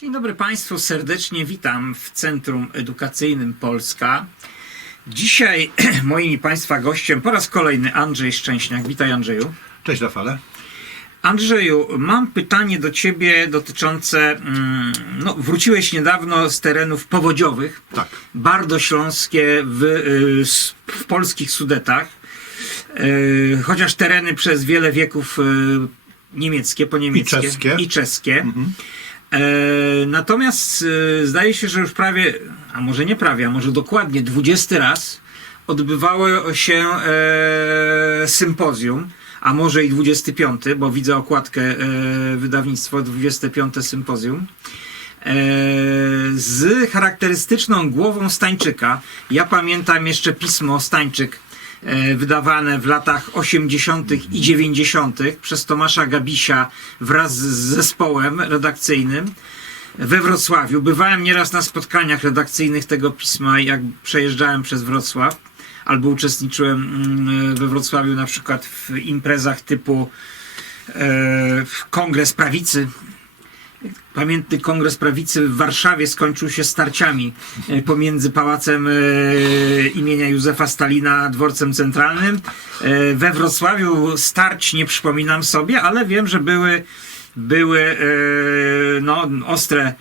Dzień dobry Państwu, serdecznie witam w Centrum Edukacyjnym Polska. Dzisiaj moim i Państwa gościem po raz kolejny Andrzej Szczęśniak. Witaj Andrzeju. Cześć Rafale. Andrzeju, mam pytanie do Ciebie dotyczące, mm, no wróciłeś niedawno z terenów powodziowych, Tak. Bardośląskie w, y, w polskich Sudetach, Y, chociaż tereny przez wiele wieków y, niemieckie, po niemieckie I czeskie. i czeskie. E, natomiast e, zdaje się, że już prawie, a może nie prawie, a może dokładnie 20 raz odbywało się e, sympozjum, a może i 25, bo widzę okładkę e, wydawnictwo 25 sympozjum. E, z charakterystyczną głową Stańczyka. Ja pamiętam jeszcze pismo Stańczyk e, wydawane w latach 80. i 90. przez Tomasza Gabisia wraz z zespołem redakcyjnym we Wrocławiu. Bywałem nieraz na spotkaniach redakcyjnych tego pisma, jak przejeżdżałem przez Wrocław, albo uczestniczyłem mm, we Wrocławiu na przykład w imprezach typu e, Kongres Prawicy, Pamiętny Kongres Prawicy w Warszawie skończył się starciami e, pomiędzy Pałacem e, imienia Józefa Stalina a Dworcem Centralnym. E, We Wrocławiu starć nie przypominam sobie, ale wiem, że były, były no, ostre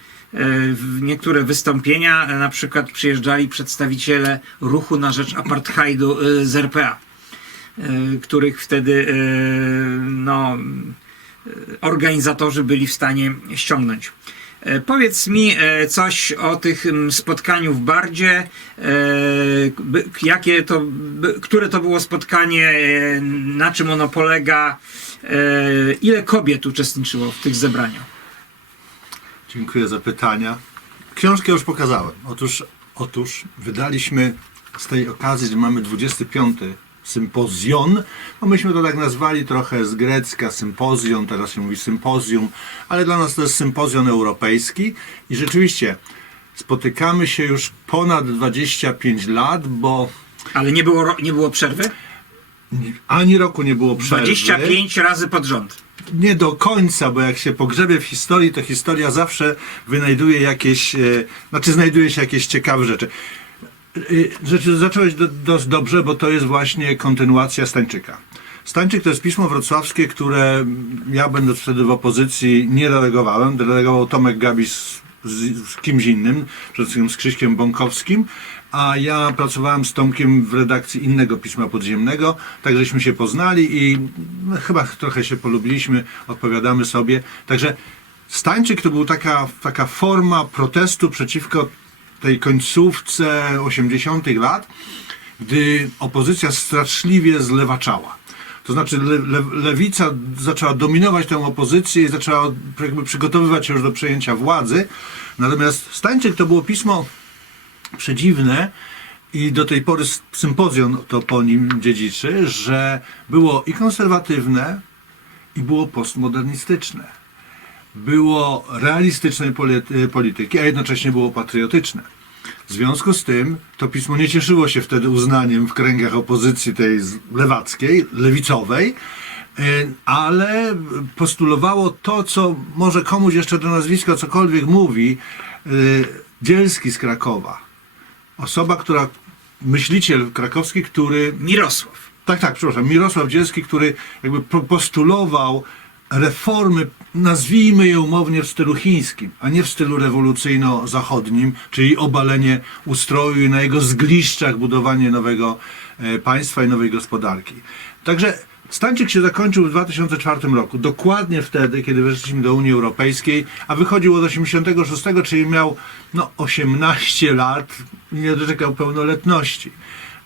niektóre wystąpienia. Na przykład przyjeżdżali przedstawiciele ruchu na rzecz apartheidu z RPA, których wtedy no, organizatorzy byli w stanie ściągnąć. E, Powiedz mi e, coś o tych spotkaniu w Bardzie, e, jakie to, które to było spotkanie, e, na czym ono polega, e, ile kobiet uczestniczyło w tych zebraniach? Dziękuję za pytania. Książkę już pokazałem. Otóż, otóż wydaliśmy z tej okazji, że mamy 25 sympozjon, no myśmy to tak nazwali trochę z grecka sympozjon, teraz się mówi sympozjum, ale dla nas to jest sympozjon europejski i rzeczywiście spotykamy się już ponad 25 lat, bo Ale nie było, nie było przerwy? ani roku nie było przerwy. 25 razy pod rząd. Nie do końca, bo jak się pogrzebie w historii, to historia zawsze wynajduje jakieś, e, znaczy znajduje się jakieś ciekawe rzeczy. Rzeczy zacząłeś do, dość dobrze, bo to jest właśnie kontynuacja Stańczyka. Stańczyk to jest pismo wrocławskie, które ja będąc wtedy w opozycji nie delegowałem. Delegował Tomek Gabis z, z kimś innym, przede wszystkim z Krzyśkiem Bąkowskim, a ja pracowałem z Tomkiem w redakcji innego pisma podziemnego, tak żeśmy się poznali i no, chyba trochę się polubiliśmy, odpowiadamy sobie. Także Stańczyk to była taka, taka forma protestu przeciwko tej końcówce 80. lat, gdy opozycja straszliwie zlewaczała. To znaczy le, le, lewica zaczęła dominować tę opozycję i zaczęła jakby przygotowywać się już do przejęcia władzy. Natomiast Stańczyk to było pismo przedziwne i do tej pory sympozjon to po nim dziedziczy, że było i konserwatywne, i było postmodernistyczne. Było realistycznej polity- polityki, a jednocześnie było patriotyczne. W związku z tym to pismo nie cieszyło się wtedy uznaniem w kręgach opozycji tej lewackiej, lewicowej, y, ale postulowało to, co może komuś jeszcze do nazwiska cokolwiek mówi, y, Dzielski z Krakowa. Osoba, która, myśliciel krakowski, który Mirosław. tak, tak, przepraszam. Mirosław Dzielski, który jakby postulował reformy, nazwijmy je umownie w stylu chińskim, a nie w stylu rewolucyjno-zachodnim, czyli obalenie ustroju i na jego zgliszczach budowanie nowego e, państwa i nowej gospodarki. Także Stańczyk się zakończył w 2004 roku, dokładnie wtedy, kiedy weszliśmy do Unii Europejskiej, a wychodził od 86, czyli miał no, 18 lat i nie doczekał pełnoletności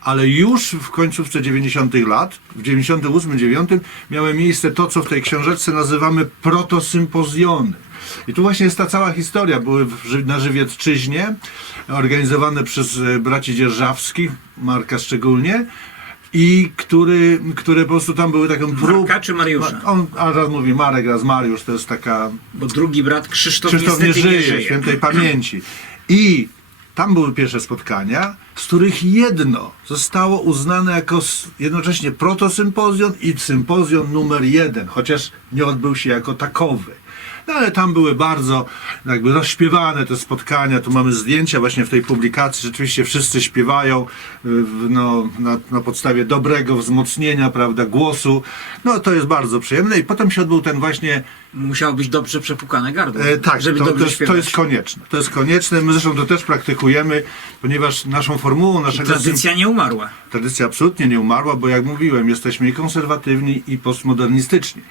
ale już w końcówce 90 lat, w 98-9 miało miejsce to, co w tej książeczce nazywamy protosympozjony. I tu właśnie jest ta cała historia. Były w, na Żywiecczyźnie, organizowane przez e, braci Dzierżawskich, Marka szczególnie, i który, które po prostu tam były taką próbą. Marka czy Mariusza? On, a raz mówi Marek, raz Mariusz, to jest taka Bo drugi brat Krzysztof, Krzysztof nie niestety żyje, świętej pamięci. I tam były pierwsze spotkania z których jedno zostało uznane jako jednocześnie protosympozjon i sympozjon numer jeden, chociaż nie odbył się jako takowy. No ale tam były bardzo jakby rozśpiewane te spotkania, tu mamy zdjęcia właśnie w tej publikacji, rzeczywiście wszyscy śpiewają y, no, na, na podstawie dobrego wzmocnienia, prawda, głosu. No to jest bardzo przyjemne i potem się odbył ten właśnie Musiało być dobrze przepukane gardło, E, tak, żeby to, dobrze to, jest, to jest konieczne. To jest konieczne. My zresztą to też praktykujemy, ponieważ naszą formułą naszego Tradycja nie umarła. tradycja absolutnie nie umarła, bo jak mówiłem, jesteśmy i konserwatywni, i postmodernistyczni.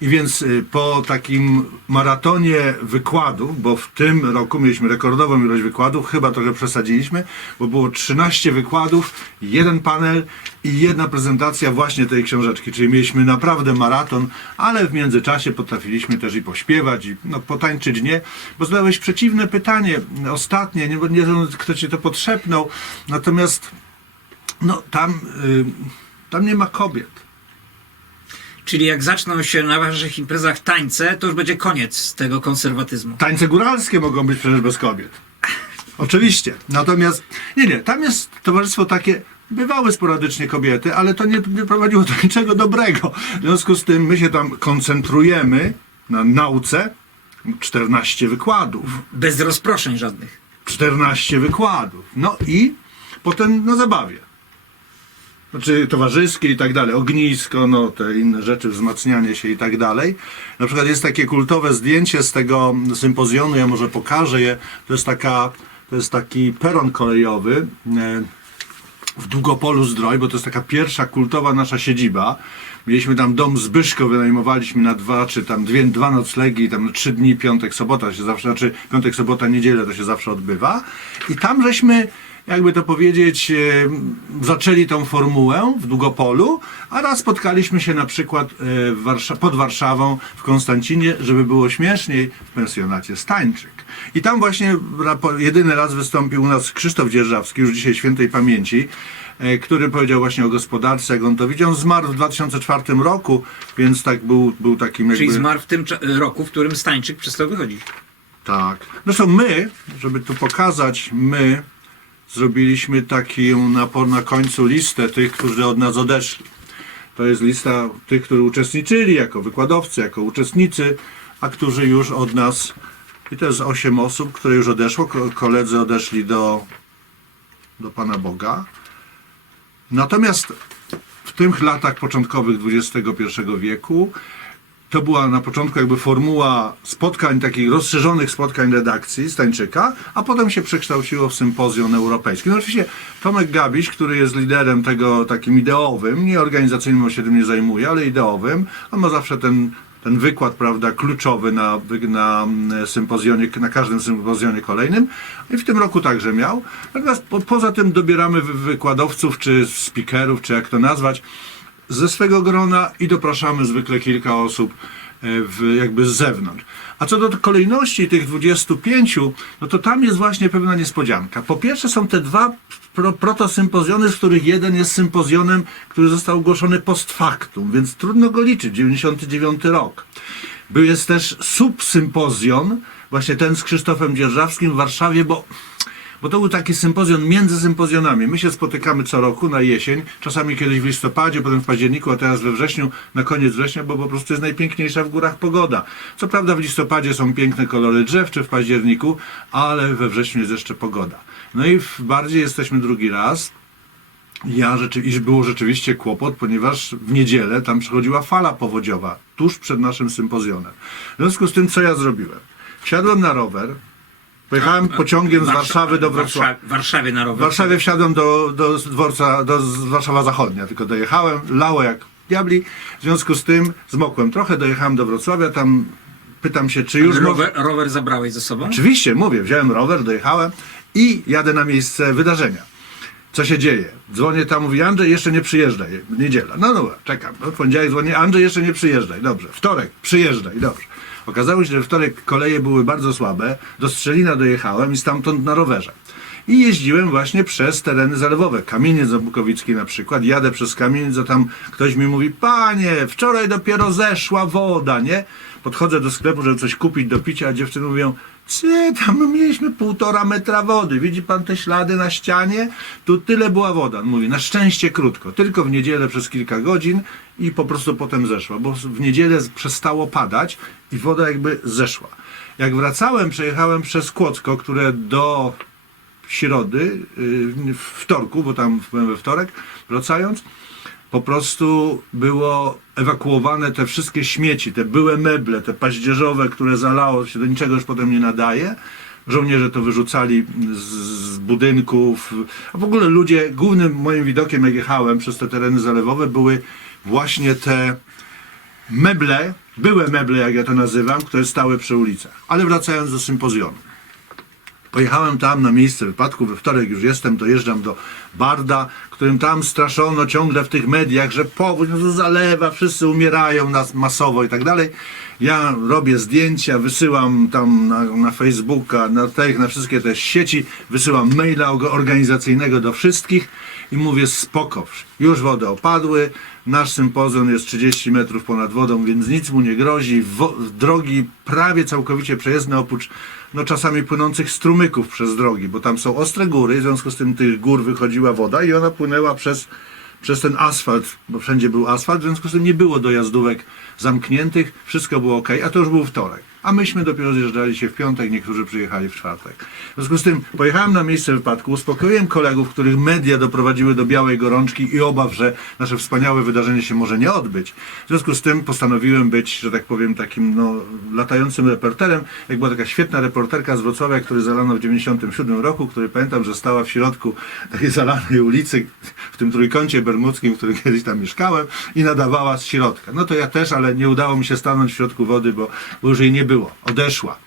I więc y, po takim maratonie wykładów, bo w tym roku mieliśmy rekordową ilość wykładów, chyba trochę przesadziliśmy, bo było 13 wykładów, jeden panel i jedna prezentacja właśnie tej książeczki, czyli mieliśmy naprawdę maraton, ale w międzyczasie potrafiliśmy też i pośpiewać, i no, potańczyć nie, bo zadałeś przeciwne pytanie, ostatnie, nie, nie wiem, kto ci to podszepnął, natomiast no tam, y, tam nie ma kobiet. Czyli jak zaczną się na waszych imprezach tańce, to już będzie koniec tego konserwatyzmu. Tańce góralskie mogą być przecież bez kobiet. Oczywiście. Natomiast, nie, nie, tam jest towarzystwo takie, bywały sporadycznie kobiety, ale to nie, nie prowadziło do niczego dobrego. W związku z tym my się tam koncentrujemy na nauce. 14 wykładów. Bez rozproszeń żadnych. 14 wykładów. No i potem na zabawie. Znaczy towarzyskie i tak dalej, ognisko, no te inne rzeczy, wzmacnianie się i tak dalej. Na przykład jest takie kultowe zdjęcie z tego sympozjonu, ja może pokażę je. To jest taka, to jest taki peron kolejowy e, w Długopolu Zdroj, bo to jest taka pierwsza kultowa nasza siedziba. Mieliśmy tam dom Zbyszko, wynajmowaliśmy na dwa, czy tam dwie, dwa noclegi, tam trzy dni, piątek, sobota się zawsze, znaczy piątek, sobota, niedzielę to się zawsze odbywa. I tam żeśmy, jakby to powiedzieć, zaczęli tą formułę w Długopolu, a raz spotkaliśmy się na przykład e, pod Warszawą w Konstancinie, żeby było śmieszniej, w pensjonacie Stańczyk. I tam właśnie jedyny raz wystąpił u nas Krzysztof Dzierżawski, już dzisiaj świętej pamięci, e, który powiedział właśnie o gospodarce, jak on to widział. On zmarł w 2004 roku, więc tak był, był takim jakby... Czyli zmarł w tym roku, w którym Stańczyk przestał wychodzić. Tak. Zresztą my, żeby tu pokazać, my zrobiliśmy taką na, po- na końcu listę tych, którzy od nas odeszli. To jest lista tych, którzy uczestniczyli jako wykładowcy, jako uczestnicy, a którzy już od nas, i to jest 8 osób, które już odeszło, ko- koledzy odeszli do, do Pana Boga. Natomiast w tych latach początkowych XXI wieku to była na początku jakby formuła spotkań, takich rozszerzonych spotkań redakcji Stańczyka, a potem się przekształciło w sympozjon europejski. No oczywiście Tomek Gabiś, który jest liderem tego takim ideowym, nie organizacyjnym, on się tym nie zajmuje, ale ideowym, on ma zawsze ten, ten wykład, prawda, kluczowy na, na mm, sympozjonie, na każdym sympozjonie kolejnym i w tym roku także miał. Natomiast po, poza tym dobieramy wy- wykładowców, czy speakerów, czy jak to nazwać, ze swego grona i dopraszamy zwykle kilka osób w, jakby z zewnątrz. A co do kolejności tych 25, no to tam jest właśnie pewna niespodzianka. Po pierwsze są te dwa pro, protosympozjony, z których jeden jest sympozjonem, który został ogłoszony post factum, więc trudno go liczyć, 99 rok. Był jest też subsympozjon, właśnie ten z Krzysztofem Dzierżawskim w Warszawie, bo bo to był taki sympozjon między sympozjonami. My się spotykamy co roku na jesień, czasami kiedyś w listopadzie, potem w październiku, a teraz we wrześniu, na koniec września, bo po prostu jest najpiękniejsza w górach pogoda. Co prawda w listopadzie są piękne kolory drzew, czy w październiku, ale we wrześniu jest jeszcze pogoda. No i bardziej jesteśmy drugi raz. Ja rzeczy, iż było rzeczywiście kłopot, ponieważ w niedzielę tam przychodziła fala powodziowa, tuż przed naszym sympozjonem. W związku z tym, co ja zrobiłem? Wsiadłem na rower, pojechałem pociągiem z Warsza- Warszawy do Wrocławia. Warsza- Warszawie na W rower. Warszawie wsiadłem do, do dworca, do z- Warszawa Zachodnia, tylko dojechałem, lało jak diabli, w związku z tym zmokłem trochę, dojechałem do Wrocławia, tam pytam się, czy już mogę... rower, rower zabrałeś ze sobą? Oczywiście, mówię, wziąłem rower, dojechałem i jadę na miejsce wydarzenia. Co się dzieje? Dzwonię tam, mówi Andrzej, jeszcze nie przyjeżdżaj. Niedziela. No dobra, czekam. No, w poniedziałek dzwonię, Andrzej, jeszcze nie przyjeżdżaj. Dobrze. Wtorek, przyjeżdżaj. Dobrze. Okazało się, że wtorek koleje były bardzo słabe. Do Strzelina dojechałem i stamtąd na rowerze. I jeździłem właśnie przez tereny zalewowe. Kamieniec Zabukowicki na przykład. Jadę przez kamieniec, a tam ktoś mi mówi, panie, wczoraj dopiero zeszła woda, nie? Podchodzę do sklepu, żeby coś kupić do picia, a dziewczyny mówią, czy tam my mieliśmy półtora metra wody, widzi pan te ślady na ścianie? Tu tyle była woda. Mówi, na szczęście krótko, tylko w niedzielę przez kilka godzin i po prostu potem zeszła, bo w niedzielę przestało padać i woda jakby zeszła. Jak wracałem, przejechałem przez Kłodzko, które do środy, yy, wtorku, bo tam byłem we wtorek, wracając, po prostu było ewakuowane te wszystkie śmieci, te były meble, te paździerzowe, które zalało, się do niczego już potem nie nadaje. Żołnierze to wyrzucali z, z budynków, a w ogóle ludzie, głównym moim widokiem jak jechałem przez te tereny zalewowe były właśnie te meble, były meble jak ja to nazywam, które stały przy ulicach. Ale wracając do sympozjonu. Pojechałem tam na miejsce wypadku, we wtorek już jestem, dojeżdżam do Barda, którym tam straszono ciągle w tych mediach, że powódź no to zalewa, wszyscy umierają nas masowo i tak dalej. Ja robię zdjęcia, wysyłam tam na, na Facebooka, na, te, na wszystkie te sieci, wysyłam maila organizacyjnego do wszystkich i mówię spoko, już wody opadły, nasz sympozjon jest 30 metrów ponad wodą, więc nic mu nie grozi, wo, drogi prawie całkowicie przejezdne oprócz no czasami płynących strumyków przez drogi, bo tam są ostre góry, w związku z tym tych gór wychodziła woda i ona płynęła przez, przez ten asfalt, bo wszędzie był asfalt, w związku z tym nie było dojazdówek zamkniętych, wszystko było ok, a to już był wtorek. A myśmy dopiero zjeżdżali się w piątek, niektórzy przyjechali w czwartek. W związku z tym pojechałem na miejsce wypadku, uspokoiłem kolegów, których media doprowadziły do białej gorączki i obaw, że nasze wspaniałe wydarzenie się może nie odbyć. W związku z tym postanowiłem być, że tak powiem, takim no, latającym reporterem. Jak była taka świetna reporterka z Wrocławia, który zalano w 97 roku, który pamiętam, że stała w środku takiej zalanej ulicy, w tym trójkącie bermudzkim, w którym kiedyś tam mieszkałem i nadawała z środka. No to ja też, ale nie udało mi się stanąć w środku wody, bo, już jej nie było. Odeszła.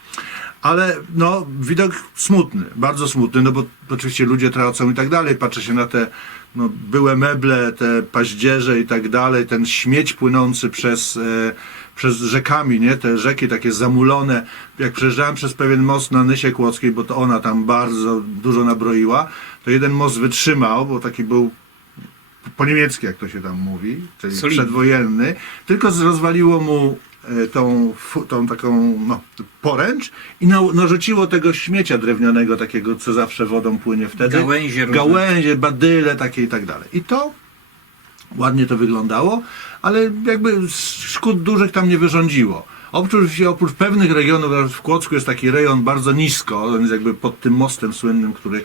Ale no, widok smutny, bardzo smutny, no bo oczywiście ludzie tracą i tak dalej. Patrzę się na te no, były meble, te paździerze i tak dalej, ten śmieć płynący przez, e, przez rzekami, nie? Te rzeki takie zamulone. Jak przejeżdżałem przez pewien most na Nysie Kłodzkiej, bo to ona tam bardzo dużo nabroiła, to jeden most wytrzymał, bo taki był po niemiecki, jak to się tam mówi, czyli Solidny. przedwojenny, tylko rozwaliło mu tą, fu- tą taką no, poręcz i na, narzuciło tego śmiecia drewnianego, takiego, co zawsze wodą płynie wtedy. Gałęzie różne. Gałęzie, badyle takie i tak dalej. I to ładnie to wyglądało, ale jakby szkód dużych tam nie wyrządziło. Oprócz, oprócz pewnych regionów, w Kłodzku jest taki rejon bardzo nisko, on jest jakby pod tym mostem słynnym, który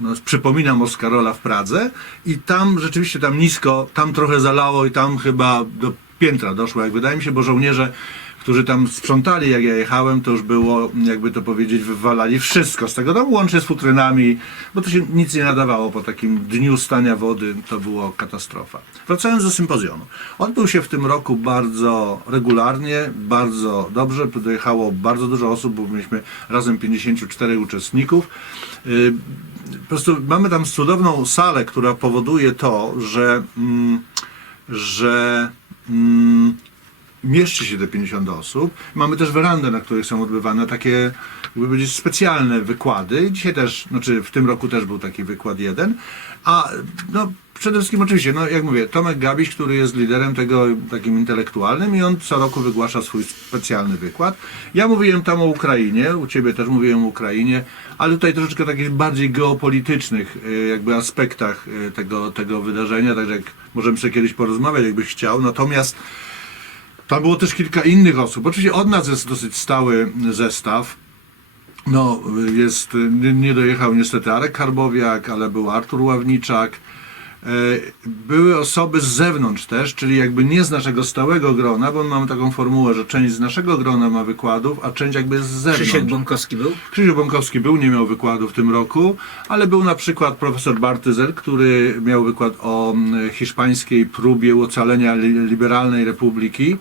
no, przypomina most Karola w Pradze i tam rzeczywiście tam nisko, tam trochę zalało i tam chyba do piętra doszło, jak wydaje mi się, bo żołnierze, którzy tam sprzątali, jak ja jechałem, to już było, jakby to powiedzieć, wywalali wszystko z tego domu, łącznie z futrynami, bo to się nic nie nadawało po takim dniu stania wody, to było katastrofa. Wracając do sympozjonu. Odbył się w tym roku bardzo regularnie, bardzo dobrze, dojechało bardzo dużo osób, bo mieliśmy razem 54 uczestników. Yy, Po prostu mamy tam cudowną salę, która powoduje to, że, mm, że mm, mieści się do 50 osób. Mamy też werandę, na której są odbywane takie, jakby powiedzieć, specjalne wykłady. Dzisiaj też, znaczy w tym roku też był taki wykład jeden. A no, przede wszystkim oczywiście, no jak mówię, Tomek Gabiś, który jest liderem tego takim intelektualnym i on co roku wygłasza swój specjalny wykład. Ja mówiłem tam o Ukrainie, u Ciebie też mówiłem o Ukrainie, ale tutaj troszeczkę takich bardziej geopolitycznych y, jakby aspektach y, tego, tego wydarzenia, także jak możemy sobie kiedyś porozmawiać, jakbyś chciał. Natomiast tam było też kilka innych osób. Oczywiście od nas jest dosyć stały zestaw. No, jest, nie, nie dojechał niestety Arek Karbowiak, ale był Artur Ławniczak. E, Były osoby z zewnątrz też, czyli jakby nie z naszego stałego grona, bo mamy taką formułę, że część z naszego grona ma wykładów, a część jakby z zewnątrz. Krzysiek Bąkowski był? Krzysiu Bąkowski był, nie miał wykładu w tym roku, ale był na przykład profesor Bartyzel, który miał wykład o mm, hiszpańskiej próbie ocalenia li- liberalnej republiki.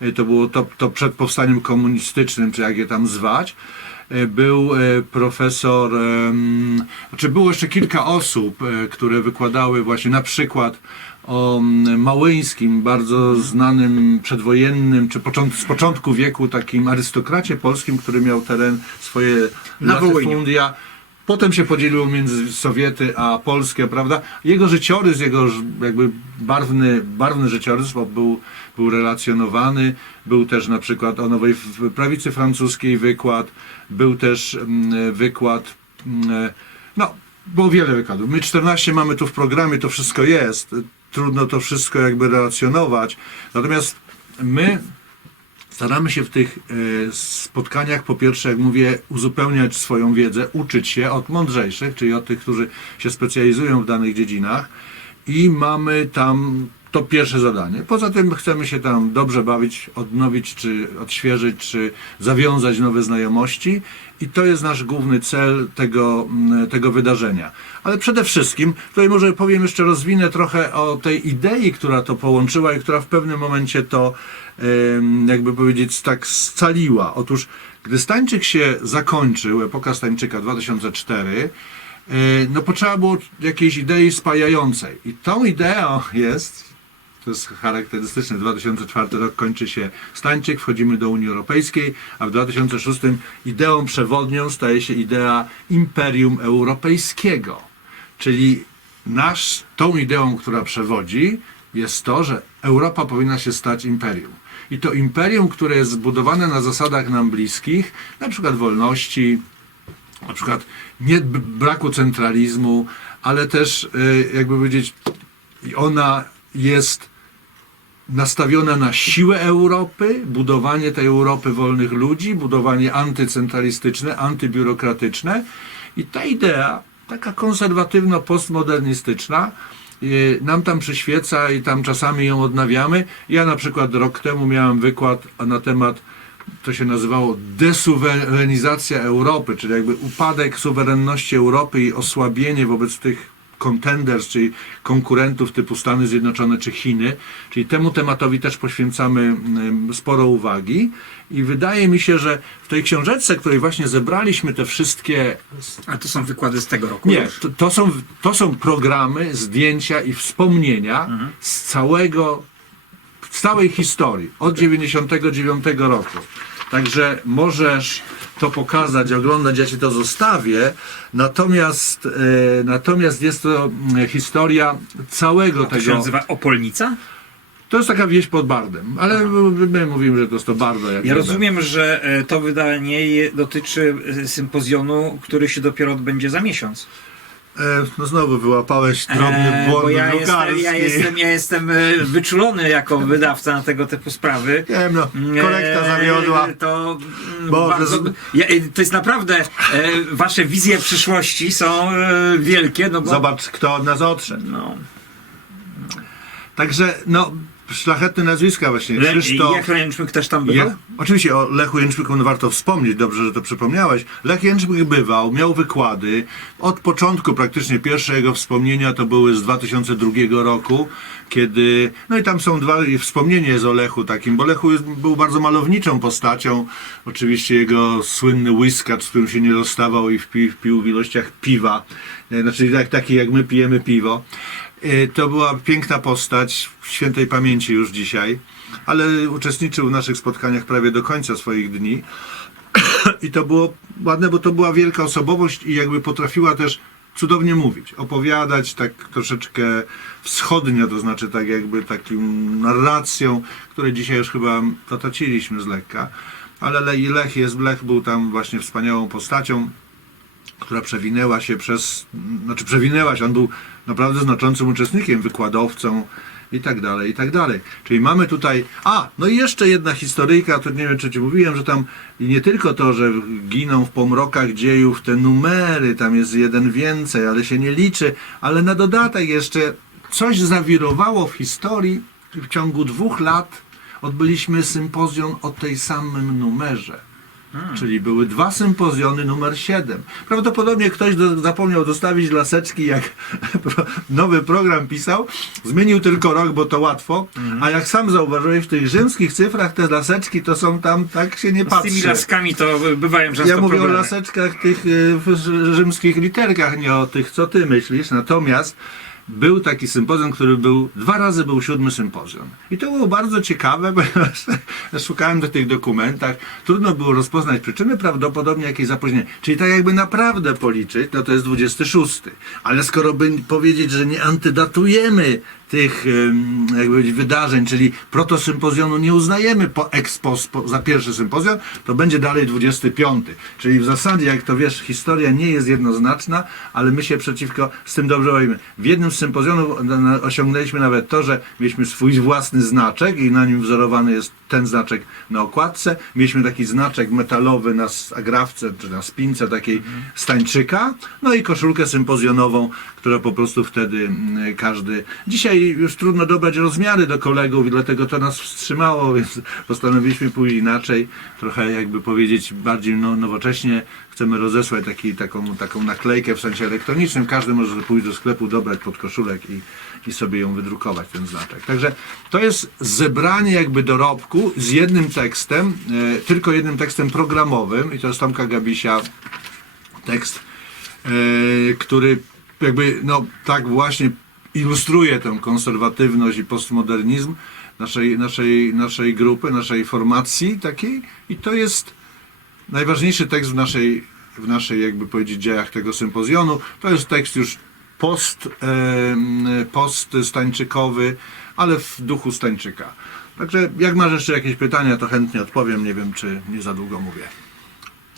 E, To było to, to przed powstaniem komunistycznym, czy jak je tam zwać. E, Był e, profesor, znaczy było jeszcze kilka osób, e, które wykładały właśnie na przykład o Małyńskim, bardzo znanym przedwojennym, czy począt, z początku wieku takim arystokracie polskim, który miał teren swoje Na Wołyniu. Potem się podzieliło między Sowiety a Polskę, prawda? Jego życiorys, jego jakby barwny, barwny życiorys był, był relacjonowany. Był też na przykład o nowej prawicy francuskiej wykład. Był też mm, wykład, mm, no, było wiele wykładów. My 14 mamy tu w programie, to wszystko jest. Trudno to wszystko jakby relacjonować. Natomiast my staramy się w tych e, spotkaniach, po pierwsze, jak mówię, uzupełniać swoją wiedzę, uczyć się od mądrzejszych, czyli od tych, którzy się specjalizują w danych dziedzinach i mamy tam to pierwsze zadanie. Poza tym chcemy się tam dobrze bawić, odnowić, czy odświeżyć, czy zawiązać nowe znajomości i to jest nasz główny cel tego, tego wydarzenia. Ale przede wszystkim, tutaj może powiem jeszcze, rozwinę trochę o tej idei, która to połączyła i która w pewnym momencie to, jakby powiedzieć, tak scaliła. Otóż, gdy Stańczyk się zakończył, epoka Stańczyka 2004, e, no potrzeba było jakiejś idei spajającej. I tą ideą jest, to jest charakterystyczne, 2004 rok kończy się Stańczyk, wchodzimy do Unii Europejskiej, a w 2006 ideą przewodnią staje się idea Imperium Europejskiego. Czyli nasz, tą ideą, która przewodzi, jest to, że Europa powinna się stać imperium. I to imperium, które jest zbudowane na zasadach nam bliskich, na przykład wolności, na przykład nie braku centralizmu, ale też, y, jakby powiedzieć, ona jest nastawiona na siłę Europy, budowanie tej Europy wolnych ludzi, budowanie antycentralistyczne, antybiurokratyczne. I ta idea, taka konserwatywno-postmodernistyczna, y, nam tam przyświeca i tam czasami ją odnawiamy. Ja na przykład rok temu miałem wykład na temat to się nazywało desuwerenizacja Europy, czyli jakby upadek suwerenności Europy i osłabienie wobec tych contenders, czyli konkurentów typu Stany Zjednoczone czy Chiny. Czyli temu tematowi też poświęcamy mm, sporo uwagi i wydaje mi się, że w tej książeczce, której właśnie zebraliśmy te wszystkie A to są wykłady z tego roku. nie, to, to, są, to są programy, zdjęcia i wspomnienia z całego, z całej historii, od 99 roku. Także możesz to pokazać, oglądać, ja ci to zostawię. Natomiast, e, natomiast jest to mm, historia całego To się tego. nazywa Opolnica? To jest taka wieś pod Bardem, ale my, my mówimy, że to jest to Bardo. Jak Ja rozumiem, że e, to wydanie je- dotyczy e, sympozjonu, który się dopiero odbędzie za miesiąc. E, no znowu wyłapałeś drobny E, błąd bo ja jestem, ja, jestem, ja jestem e, wyczulony jako wydawca na tego typu sprawy. Nie wiem, no, korekta E, zawiodła. To, mm, bardzo, to jest naprawdę, wasze wizje przyszłości są wielkie, no bo... Zobacz, kto od nas odszedł. No, Także, no, szlachetne nazwiska właśnie. Le, Krzysztof. jak Leniczmyk też tam bywał? Je, oczywiście o Lechu Jęczmyku warto wspomnieć, dobrze, że to przypomniałeś. Lech Jęczmyk bywał, miał wykłady. Od początku praktycznie pierwsze jego wspomnienia to były z 2002 roku, kiedy, no i tam są dwa wspomnienie jest o Lechu takim, bo Lechu jest, był bardzo malowniczą postacią. Oczywiście jego słynny whiskacz, z którym się nie rozstawał i wpił, wpił w ilościach piwa. E, Znaczy jak, taki jak my pijemy piwo. E, To była piękna postać, świętej pamięci już dzisiaj, ale uczestniczył w naszych spotkaniach prawie do końca swoich dni. I to było ładne, bo to była wielka osobowość i jakby potrafiła też cudownie mówić, opowiadać tak troszeczkę wschodnio, to znaczy tak jakby taką narracją, której dzisiaj już chyba zatraciliśmy z lekka. Ale Le- Lech jest, Lech był tam właśnie wspaniałą postacią, która przewinęła się przez, znaczy przewinęła się, on był naprawdę znaczącym uczestnikiem, wykładowcą i tak dalej, i tak dalej. Czyli mamy tutaj, a, no i jeszcze jedna historyjka, to nie wiem, czy ci mówiłem, że tam nie tylko to, że giną w pomrokach dziejów te numery, tam jest jeden więcej, ale się nie liczy, ale na dodatek jeszcze coś zawirowało w historii w ciągu dwóch lat odbyliśmy sympozjon o tej samym numerze. Czyli były dwa sympozjony numer 7. Prawdopodobnie ktoś do, zapomniał dostawić laseczki, jak nowy program pisał. Zmienił tylko rok, bo to łatwo. A jak sam zauważyłeś, w tych rzymskich cyfrach te laseczki to są tam, tak się nie No z tymi patrzy. laskami to bywają często Ja mówię problemy. o laseczkach tych y, w rzymskich literkach, nie o tych, co ty myślisz. Natomiast był taki sympozjon, który był, dwa razy był siódmy sympozjon. I to było bardzo ciekawe, ponieważ szukałem do tych dokumentach, trudno było rozpoznać przyczyny, prawdopodobnie jakieś zapóźnienie. Czyli tak jakby naprawdę policzyć, no to jest 26. Ale skoro by powiedzieć, że nie antydatujemy tych em, jak powiedzieć, wydarzeń, czyli protosympozjonu nie uznajemy po ex post po, za pierwszy sympozjon, to będzie dalej 25. Czyli w zasadzie, jak to wiesz, historia nie jest jednoznaczna, ale my się przeciwko z tym dobrze bawimy. W jednym z sympozjonów na- osiągnęliśmy nawet to, że mieliśmy swój własny znaczek i na nim wzorowany jest ten znaczek na okładce. Mieliśmy taki znaczek metalowy na agrafce, czy na spince takiej stańczyka, no i koszulkę sympozjonową, która po prostu wtedy mm, każdy... Dzisiaj już trudno dobrać rozmiary do kolegów i dlatego to nas wstrzymało, więc postanowiliśmy pójść inaczej, trochę jakby powiedzieć bardziej no, nowocześnie. Chcemy rozesłać taki, taką, taką naklejkę w sensie elektronicznym. Każdy może pójść do sklepu, dobrać podkoszulek i, i sobie ją wydrukować, ten znaczek. Także to jest zebranie jakby dorobku z jednym tekstem, e, tylko jednym tekstem programowym i to jest Tomka Gabisia tekst, e, który jakby no tak właśnie ilustruje tę konserwatywność i postmodernizm naszej, naszej, naszej grupy, naszej formacji takiej i to jest najważniejszy tekst w naszej, w naszej jakby powiedzieć dziejach tego sympozjonu. To jest tekst już post, post stańczykowy, ale w duchu Stańczyka. Także jak masz jeszcze jakieś pytania, to chętnie odpowiem. Nie wiem, czy nie za długo mówię.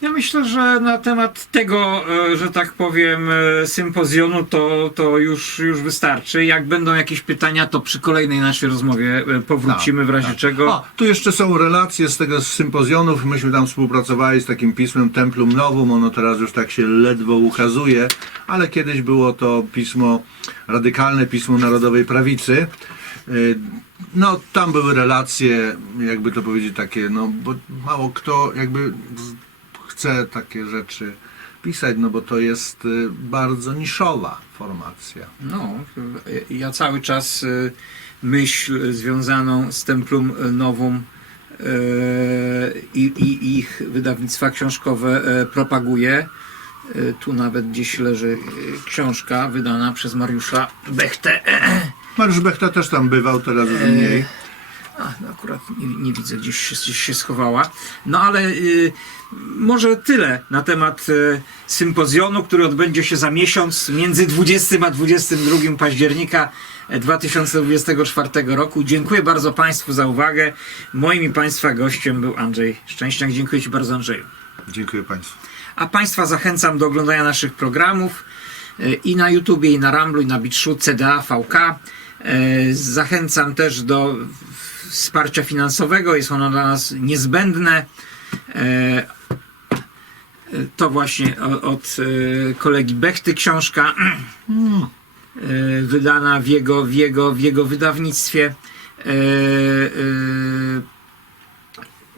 Ja myślę, że na temat tego, e, że tak powiem, e, sympozjonu to, to już, już wystarczy. Jak będą jakieś pytania, to przy kolejnej naszej rozmowie e, powrócimy w razie Tak. czego. O, tu jeszcze są relacje z tego z sympozjonów. Myśmy tam współpracowali z takim pismem Templum Novum. Ono teraz już tak się ledwo ukazuje, ale kiedyś było to pismo radykalne, pismo Narodowej Prawicy. No, tam były relacje, jakby to powiedzieć, takie, no, bo mało kto jakby chce takie rzeczy pisać, no bo to jest y, bardzo niszowa formacja. No, e, ja cały czas e, myśl związaną z Templum Nowum e, i, i ich wydawnictwa książkowe e, propaguję. E, Tu nawet gdzieś leży e, książka wydana przez Mariusza Bechtę. Mariusz Bechta też tam bywał, teraz już mniej. A, no akurat nie, nie widzę, gdzieś, się- gdzieś się schowała. No ale y, może tyle na temat y, sympozjonu, który odbędzie się za miesiąc między 20 a 22 października e, 2024 roku. Dziękuję bardzo Państwu za uwagę. Moim i Państwa gościem był Andrzej Szczęśniak. Dziękuję Ci bardzo Andrzeju. Dziękuję Państwu. A Państwa zachęcam do oglądania naszych programów e, i na YouTubie, i na Ramblu, i na Bitshu, CDA, VK. E, Zachęcam też do wsparcia finansowego, jest ono dla nas niezbędne. E, To właśnie od e, kolegi Bechty książka e, wydana w jego, w jego, w jego wydawnictwie.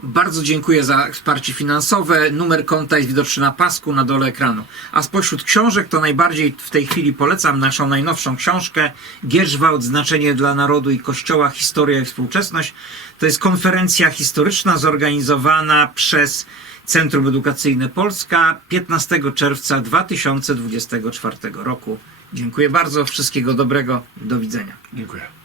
Bardzo dziękuję za wsparcie finansowe. Numer konta jest widoczny na pasku na dole ekranu. A spośród książek to najbardziej w tej chwili polecam naszą najnowszą książkę Gierzwałt, znaczenie dla narodu i kościoła, historia i współczesność. To jest konferencja historyczna zorganizowana przez Centrum Edukacyjne Polska 15 czerwca 2024 roku. Dziękuję bardzo, wszystkiego dobrego, do widzenia. Dziękuję.